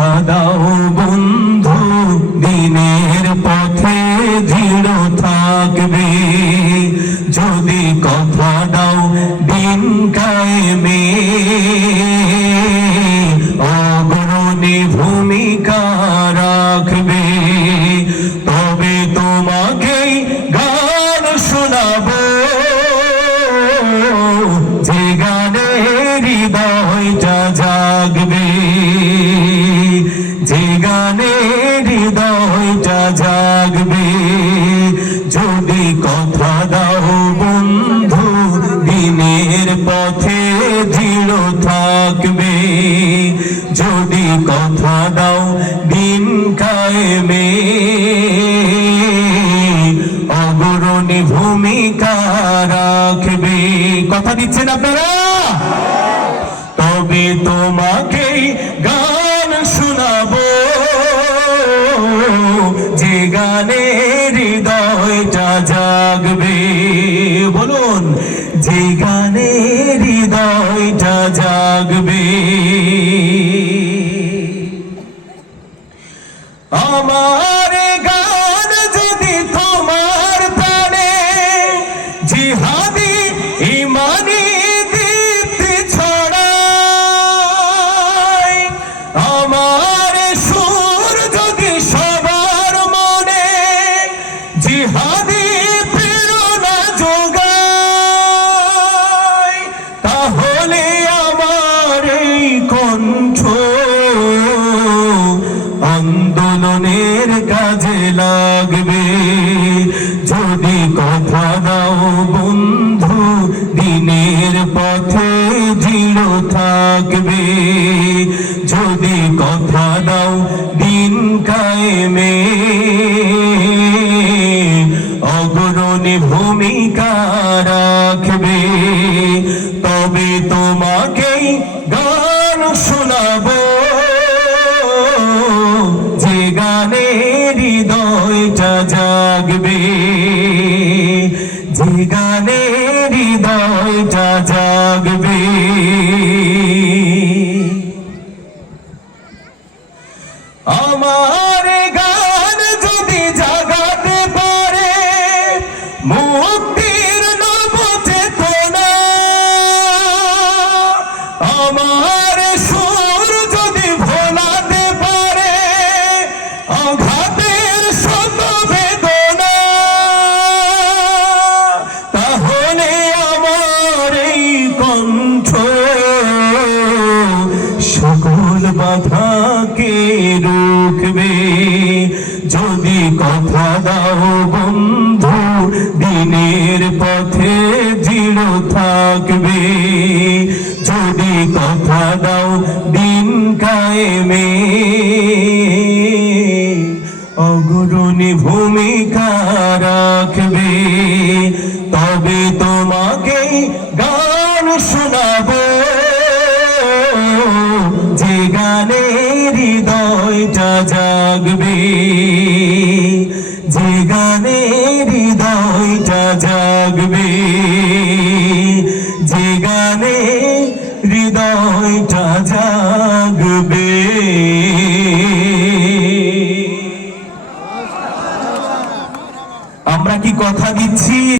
কথা দাও বন্ধু দিনের পথে দৃঢ় থাকবে, যদি কথা দাও দিন কায়েমে অগ্রণী ভূমিকা রাখবে, তবে তোমাকে গান শোনাবো যে গানে হৃদয়টা জাগবে, যে গানে হৃদয়টা জাগবে। যদি কথা দাও বন্ধু দিনের পথে দৃঢ় থাকবে, যদি কথা দাও দিন কায়েমে অগ্রণী ভূমিকা রাখবে। কথা দিচ্ছেন আপনারা? তবে তোমাকে গান শোনাবো যে গানে হৃদয়টা জাগবে। বলুন, যে গানে হৃদয়টা জাগবে। আমার গান যদি তোমার প্রাণে জিহাদি ইমানি দীপ্তি ছড়ায়, আমার সুর যদি সবার মনে জিহাদি প্রেরণা যোগায়, তাহলে আমার এই কণ্ঠ আন্দোলনের কাজে লাগবে। যদি কথা দাও বন্ধু দিনের পথে দৃঢ় থাকবে, যদি কথা দাও দিন কায়েমে অগ্রণী ভূমিকা রাখবে, তবে তোমাকেই গান শোনাবো যে গানে হৃদয়টা জাগবে, যে গানে হৃদয়টা জাগবে। আমার গান যদি জাগাতে পারে মুক্তির নব চেতনা, আমার সুর যদি ভোলাতে পারে আঘাতের শত বেদনা, তাহলে আমার এই কণ্ঠ সকল বাধাকে রুখবে। যদি কথা দাও বন্ধু দিনের পথে দৃঢ় থাকবে, যদি কথা দাও দিন কায়েমে অগ্রণী ভূমিকা রাখবে, তবে তোমাকে গান শোনাবো যে গানে হৃদয়টা জাগবে, যে গানে হৃদয়টা জাগবে, যে গানে হৃদয়টা জাগবে। আমরা কি কথা দিচ্ছি?